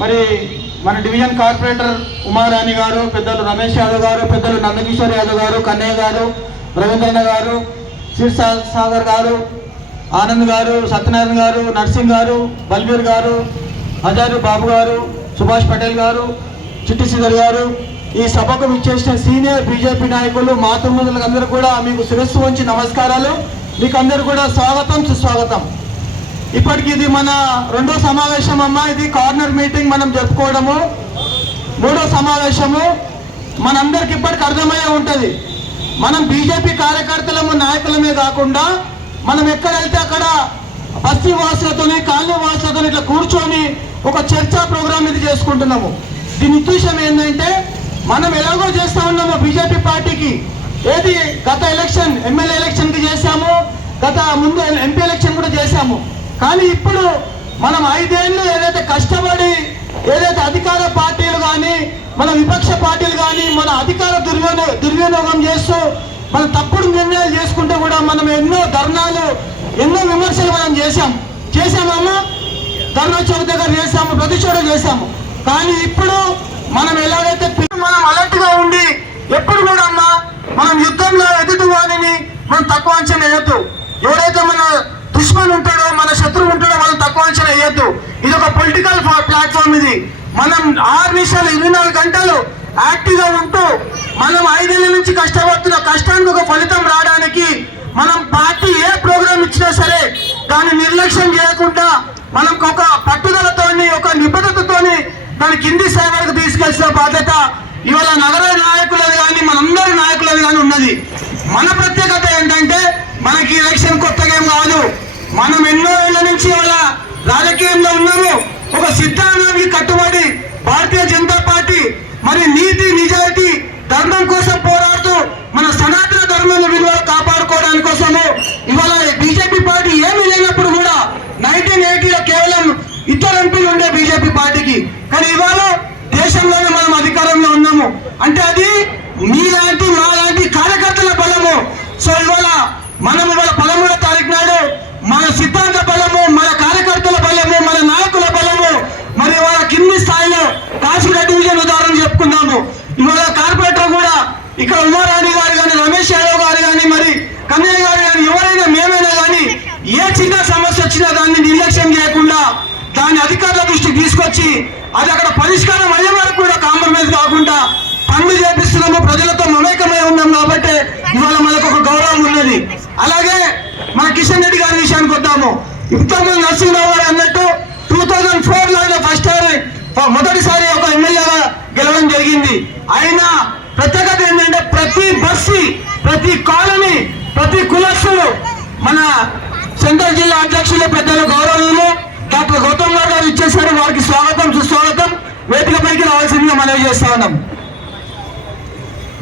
మరి మన division corporator Uma Rani గారు, పెద్దలు రమేష్ యాదవ్ గారు, పెద్దలు నందకిషోర్ యాదవ్ గారు, కన్నయ్య గారు, రవీంద్రన్న గారు, సాగర్ గారు, ఆనంద్ గారు, సత్యనారాయణ గారు, నర్సింగ్ గారు, బల్బీర్ గారు, హజారు బాబు గారు, సుభాష్ పటేల్ గారు, చిట్టి శ్రీధర్ గారు, ఈ సభకు విచ్చేసిన సీనియర్ బీజేపీ నాయకులు, మాతృమూర్తులకు అందరూ కూడా మీకు శిరస్సు వంచి నమస్కారాలు. మీకు అందరూ కూడా స్వాగతం, సుస్వాగతం. ఇప్పటికి ఇది మన రెండో సమావేశం అమ్మా. ఇది కార్నర్ మీటింగ్ మనం జరుపుకోవడము. మూడో సమావేశము. మనందరికి ఇప్పటికి అర్థమయ్యే ఉంటుంది, మనం బీజేపీ కార్యకర్తలము నాయకులమే కాకుండా మనం ఎక్కడ వెళ్తే అక్కడ బస్తీ వాసులతోని, కాలనీ వాసులతో ఇట్లా కూర్చొని ఒక చర్చా ప్రోగ్రామ్ ఇది చేసుకుంటున్నాము. దీని ఉద్దేశం ఏంటంటే, మనం ఎలాగో చేస్తూ ఉన్నాము బీజేపీ పార్టీకి. ఏది గత ఎలక్షన్ ఎమ్మెల్యే ఎలక్షన్కి చేశాము, గత ముందు ఎంపీ ఎలక్షన్ కూడా చేశాము. కానీ ఇప్పుడు మనం 5 ఏళ్ళు ఏదైతే కష్టపడి ఏదైతే అధికార పార్టీలు కానీ మన విపక్ష పార్టీలు కానీ మన అధికార దుర్వినియోగం చేస్తూ మన తప్పుడు నిర్ణయాలు చేసుకుంటే కూడా మనం ఎన్నో ధర్నాలు, ఎన్నో విమర్శలు మనం చేశామమ్మా. ధర్నా చౌక్ దగ్గర చేశాము, ప్రతి చోట చేశాము. కానీ ఇప్పుడు మనం ఎలాగైతే మనం అలర్ట్ గా ఉండి ఎప్పుడు కూడా అమ్మా మనం యుద్ధంలో ఎదుటి వారిని మనం తక్కువ అంచనా వేయద్దు. ఎవరైతే మన దుష్మన్ ఉంటాడో, మన శత్రువు ఉంటాడో వాళ్ళని తక్కువ అంచనా వేయద్దు. ఇది ఒక పొలిటికల్ ప్లాట్ఫామ్. ఇది మనం 6 నిమిషాలు 24 గంటలు యాక్టివ్ గా ఉంటూ మనం 5 ఏళ్ళ నుంచి కష్టపడుతున్న కష్టానికి ఒక ఫలితం రావడానికి మనం పార్టీ ఏ ప్రోగ్రాం ఇచ్చినా సరే దాన్ని నిర్లక్ష్యం చేయకుండా మనం ఒక పట్టుదలతోని, ఒక నిబద్ధతతోని దాని కింది స్థాయి వరకు తీసుకెళ్చిన బాధ్యత ఇవాళ నగర నాయకులది కానీ మనందరి నాయకులది కానీ ఉన్నది. మన ప్రత్యేకత ఏంటంటే, మనకి ఎలక్షన్ కొత్తగా ఏం కాదు. మనం ఎన్నో ఏళ్ల నుంచి ఇవాళ రాజకీయంలో ఉన్నాము. ఒక సిద్ధాంతానికి కట్టుబడి భారతీయ జనతా పార్టీ మరి నీతి నిజాయితీ ధర్మం కోసం పోరాడుతూ మన సనాతన ధర్మం విలువలు కాపాడుకోవడానికి కోసము ఇవాళ బీజేపీ పార్టీ ఏమీ లేనప్పుడు కూడా 1980లో కేవలం 2 ఎంపీలు ఉండే బీజేపీ పార్టీకి. కానీ ఇవాళ దేశంలోనే మనం అధికారంలో ఉన్నాము అంటే అది మీలాంటి మాలాంటి కార్యకర్తల బలము. సో ఇవాళ మనం 13వ తారీఖు నాడు మన సిద్ధాంత బలము, మన కార్యకర్తల బలము, మన నాయకుల బలము, మరి ఇవాళ కింది స్థాయిలో కాశీగఢ డివిజన్ ఉదాహరణ చెప్పుకుందాము. ఇవాళ కార్పొరేటర్ కూడా ఇక్కడ ఉమారాణి గారు కానీ, రమేష్ యాదవ్ గారు కానీ, మరి కన్నయ్య గారు కానీ, ఎవరైనా మేమైనా కానీ ఏ చిన్న సమస్య వచ్చినా దాన్ని నిర్లక్ష్యం చేయకుండా దాన్ని అధికారుల దృష్టికి తీసుకొచ్చి అది అక్కడ పరిష్కారం అయ్యే వరకు కూడా కాంప్రమైజ్ కాకుండా పనులు చేపిస్తున్నాము. ప్రజలతో మమేకమై ఉన్నాం కాబట్టి ఇవాళ మనకు ఒక గౌరవం ఉన్నది. అలాగే మన కిషన్ రెడ్డి గారి విషయానికి వద్దాము. ఇంతకుముందు నరసింహరావు గారు అన్నట్టు 2004లో ఆయన మొదటిసారి ఒక ఎమ్మెల్యేగా గెలవడం జరిగింది. అయినా ప్రత్యేకత ఏంటంటే ప్రతి బస్సు, ప్రతి కాలనీ, ప్రతి కులస్తులు మన సెంట్రల్ జిల్లా అధ్యక్షులు పెద్దలు గౌరవులు డాక్టర్ గౌతమ్ గారు ఇచ్చేసారు. వారికి స్వాగతం, సుస్వాగతం. వేదికపైకి రావాల్సిందిగా మనవి చేస్తా ఉన్నాం.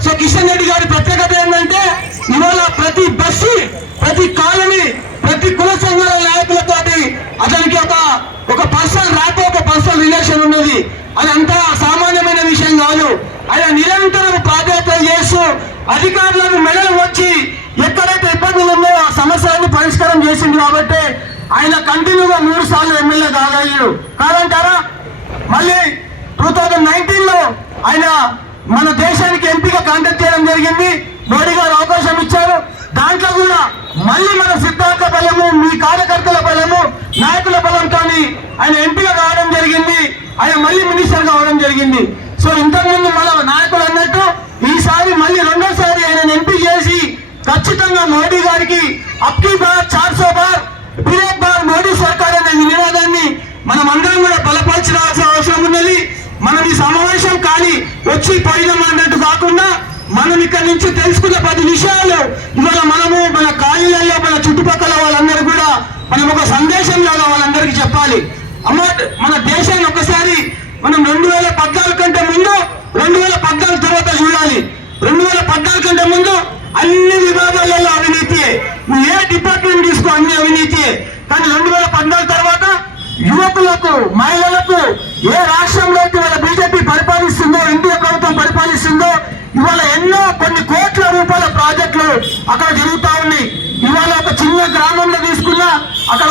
సో కిషన్ రెడ్డి గారి ప్రత్యేకత ఏంటంటే ఇవాళ ప్రతి బస్సు, ప్రతి కాలనీ, ప్రతి కుల సంఘాల నాయకులతోటి అతనికి ఒక పర్సనల్ ర్యాప్, ఒక పర్సనల్ రిలేషన్ ఉన్నది. అది అంత సామాన్యమైన విషయం కాదు. ఆయన నిరంతరం ప్రాధాన్యత చేస్తూ అధికారులకు మెడలు వచ్చి ఎక్కడైతే ఇబ్బందులు ఉన్నాయో ఆ సమస్యలను పరిష్కారం చేసింది. కాబట్టి ఆయన కంటిన్యూగా 3 సార్లు ఎమ్మెల్యే కాగలిగాడు. కాదంటారా? మళ్ళీ 2019లో ఆయన మన దేశానికి ఎంపీగా కాంటాక్ట్ చేయడం జరిగింది. మోడీ గారు అవకాశం ఇచ్చారు. దాంట్లో కూడా మళ్ళీ మన సిద్ధాంత బలము, మీ కార్యకర్తల బలము, నాయకుల బలంతో ఆయన ఎంపీగా కావడం జరిగింది. ఆయన మళ్ళీ మినిస్టర్ కావడం జరిగింది. సో ఇంతకుముందు మన నాయకులు అన్నట్టు ఈసారి మళ్ళీ రెండోసారి ఆయన ఎంపీ చేసి ఖచ్చితంగా మోడీ గారికి అప్కీ బార్ 400 బార్ బిరేక్ బార్ మోడీ సర్కార్ అనే నినాదాన్ని మనం అందరం కూడా బలపరచాల్సిన అవసరం ఉన్నది. మనం ఈ సమావేశం కానీ వచ్చి పోయినాం అన్నట్టు కాకుండా మనం ఇక్కడి నుంచి తెలుసుకున్న 10 విషయాలు ఇవాళ మనము మన కాలనీలలో, మన చుట్టుపక్కల వాళ్ళందరూ కూడా మనం ఒక సందేశం లాగా వాళ్ళందరికీ చెప్పాలి. అమ్మ, మన దేశాన్ని ఒకసారి మనం 2014 కంటే ముందు, 2014 తర్వాత చూడాలి. 2014 కంటే ముందు అన్ని విభాగాలలో అవినీతియే. నువ్వు ఏ డిపార్ట్మెంట్ తీసుకో అన్ని అవినీతియే. కానీ 2014 తర్వాత యువకులకు, మహిళలకు ఏ రాష్ట్రంలో ఇవాళ బీజేపీ పరిపాలిస్తుందో, ఎన్డీఏ ప్రభుత్వం పరిపాలిస్తుందో ఇవాళ ఎన్నో కొన్ని కోట్ల రూపాయల ప్రాజెక్టులు అక్కడ జరుగుతా ఉన్నాయి. ఇవాళ ఒక చిన్న గ్రామంలో తీసుకున్నా, అక్కడ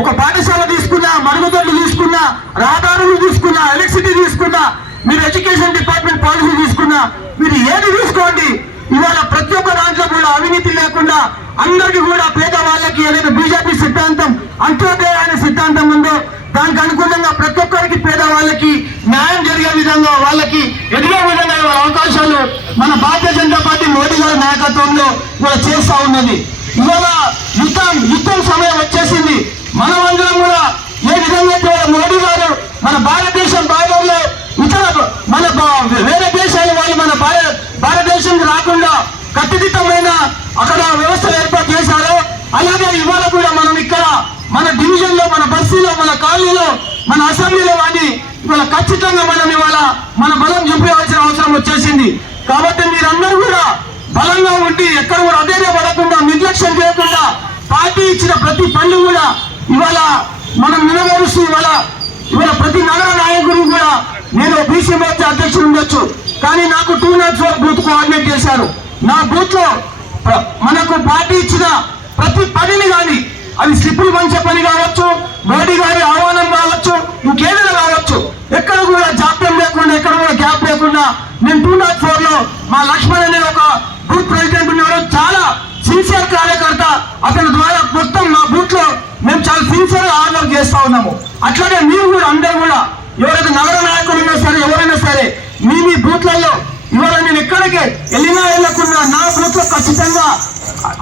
ఒక పాఠశాల తీసుకున్నా, మరుగుదొడ్లు తీసుకున్నా, రహదారులు తీసుకున్నా, ఎలక్ట్రిసిటీ తీసుకున్నా, మీరు ఎడ్యుకేషన్ డిపార్ట్మెంట్ పాలసీ తీసుకున్నా, మీరు ఏది తీసుకోండి, ఇవాళ ప్రతి ఒక్క దాంట్లో కూడా అవినీతి లేకుండా అందరికీ కూడా పేదవాళ్ళకి ఏదైతే బీజేపీ సిద్ధాంతం అంత్యోదయ అనే సిద్ధాంతం ఉందో దానికి అనుగుణంగా ప్రతి ఒక్కరికి పేదవాళ్ళకి న్యాయం జరిగే విధంగా, వాళ్ళకి ఎదిగే విధంగా అవకాశాలు మన భారతీయ జనతా పార్టీ మోడీ గారి నాయకత్వంలో కూడా చేస్తా ఉన్నది. ఇవాళ యుద్ధం సమయం వచ్చేసింది. మనమందరం కూడా ఏ విధంగా మోడీ గారు మన భారతదేశం భాగంలో ఇతర మన వేరే దేశాల వాళ్ళు మన భారతదేశంకి రాకుండా కట్టుదిట్టమైన అక్కడ వ్యవస్థలు ఏర్పాటు చేశారో అలాగే ఇవాళ కూడా మనం ఇక్కడ మన డివిజన్ లో, మన బస్తీలో, మన కాలనీలో, మన అసెంబ్లీలో వాడి ఇవాళ ఖచ్చితంగా మనం ఇవాళ మన బలం చూపించాల్సిన అవసరం వచ్చేసింది. కాబట్టి మీరందరూ కూడా బలంగా ఉండి ఎక్కడ కూడా అధైర్యపడకుండా, నిర్లక్ష్యం చేయకుండా పార్టీ ఇచ్చిన ప్రతి పనులు కూడా ఇవాళ మనం నిలబెరుస్తూ ఇవాళ ప్రతి నగర నాయకుడు కూడా నేను బీసీ మోర్చా అధ్యక్షుడు ఉండొచ్చు, కానీ నాకు 204 బూత్ కోఆర్డినేట్ చేశారు. నా బూత్ లో మనకు పార్టీ ఇచ్చిన ప్రతి పనిని కానీ అది స్లిప్పులు పంచే పని కావచ్చు, మోడీ గారి ఆహ్వానం కావచ్చు, ఇంకేదైనా కావచ్చు, ఎక్కడ కూడా జాప్యం లేకుండా, ఎక్కడ కూడా గ్యాప్ లేకుండా నేను 204 లో మా లక్ష్మణ్ అనే ఒక బూత్ ప్రెసిడెంట్ ఉన్నారు, చాలా సిన్సియర్ కార్యకర్త. అతని ద్వారా మొత్తం మా బూత్ లో మేము చాలా సిన్సియర్ గా హార్డ్ చేస్తా ఉన్నాము. అట్లాగే మీరు కూడా అందరూ కూడా ఎవరైతే నగర నాయకులు ఉన్నా సరే, ఎవరైనా సరే మీ బూత్లలో ఇవాళ నేను ఎక్కడికి వెళ్ళకున్నా నా బూత్ లో ఖచ్చితంగా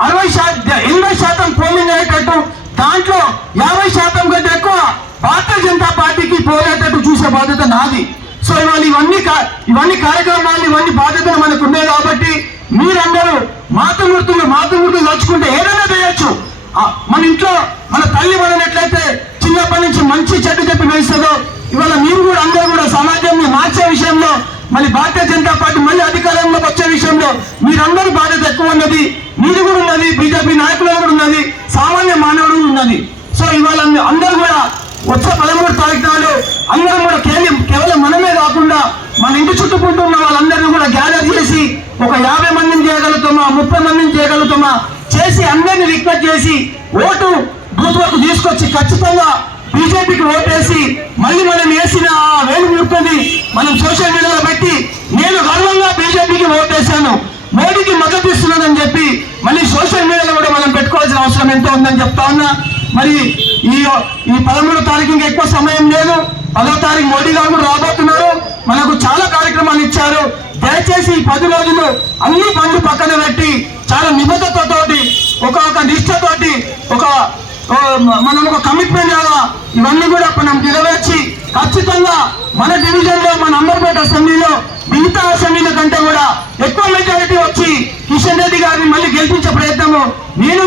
80% పోలింగ్ అయ్యేటట్టు, దాంట్లో 50% కంటే ఎక్కువ భారతీయ జనతా పార్టీకి పోయేటట్టు చూసే బాధ్యత నాది. సో ఇవాళ ఇవన్నీ కార్యక్రమాలు, ఇవన్నీ బాధ్యతలు మనకు ఉన్నాయి. కాబట్టి మీరందరూ మాతృమూర్తులు తలుచుకుంటే ఏదైనా చేయొచ్చు. మన ఇంట్లో మన తల్లి మనం ఎట్లయితే చిన్నప్పటి నుంచి మంచి చెడ్డ చెప్పి వేస్తుందో ఇవాళ మీరు కూడా అందరూ కూడా సమాజాన్ని మార్చే విషయంలో, మళ్ళీ భారతీయ జనతా పార్టీ మళ్ళీ అధికారంలోకి వచ్చే విషయంలో మీరందరూ బాధ్యత ఎక్కువ ఉన్నది. మీది కూడా ఉన్నది, బీజేపీ నాయకులు కూడా ఉన్నది, సామాన్య మానవుడు ఉన్నది. సో ఇవాళ అందరూ కూడా వచ్చే 13 తారీఖు నాడు అందరం కూడా కేవలం మనమే కాకుండా మన ఇంటి చుట్టుకుంటూ ఉన్న వాళ్ళందరినీ కూడా గ్యాదర్ చేసి ఒక 50 మందిని చేయగలుగుతామా, 30 మందిని చేయగలుగుతామా చేసి అందరినీ రిక్వెస్ట్ చేసి ఓటు బూత్ వరకు తీసుకొచ్చి ఖచ్చితంగా బీజేపీకి ఓటేసి మళ్ళీ మనం వేసిన వేలుముర్తిని మనం సోషల్ మీడియాలో పెట్టి నేను గర్వంగా బీజేపీకి ఓటేశాను, మోడీకి మద్దతు ఇస్తున్నానని చెప్పి మళ్ళీ సోషల్ మీడియాలో కూడా మనం పెట్టుకోవాల్సిన అవసరం ఎంతో ఉందని చెప్తా ఉన్నా. మరి ఈ 13వ తారీఖు ఇంకా ఎక్కువ సమయం లేదు. 10వ తారీఖు మోడీ గారు కూడా రాబోతున్నారు. మనకు చాలా కార్యక్రమాలు ఇచ్చారు. దయచేసి ఈ 10 రోజులు అన్ని పనులు పక్కన పెట్టి చాలా నిబద్ధతతోటి, ఒక నిష్ఠతోటి, మనం ఒక కమిట్మెంట్ లాగా ఇవన్నీ కూడా మనం నెరవేర్చి ఖచ్చితంగా మన డివిజన్ లో, మన అంబర్పేట అసెంబ్లీలో మిగతా అసెంబ్లీల కంటే కూడా ఎక్కువ మెజారిటీ వచ్చి కిషన్ రెడ్డి గారిని మళ్ళీ గెలిపించే ప్రయత్నము నేను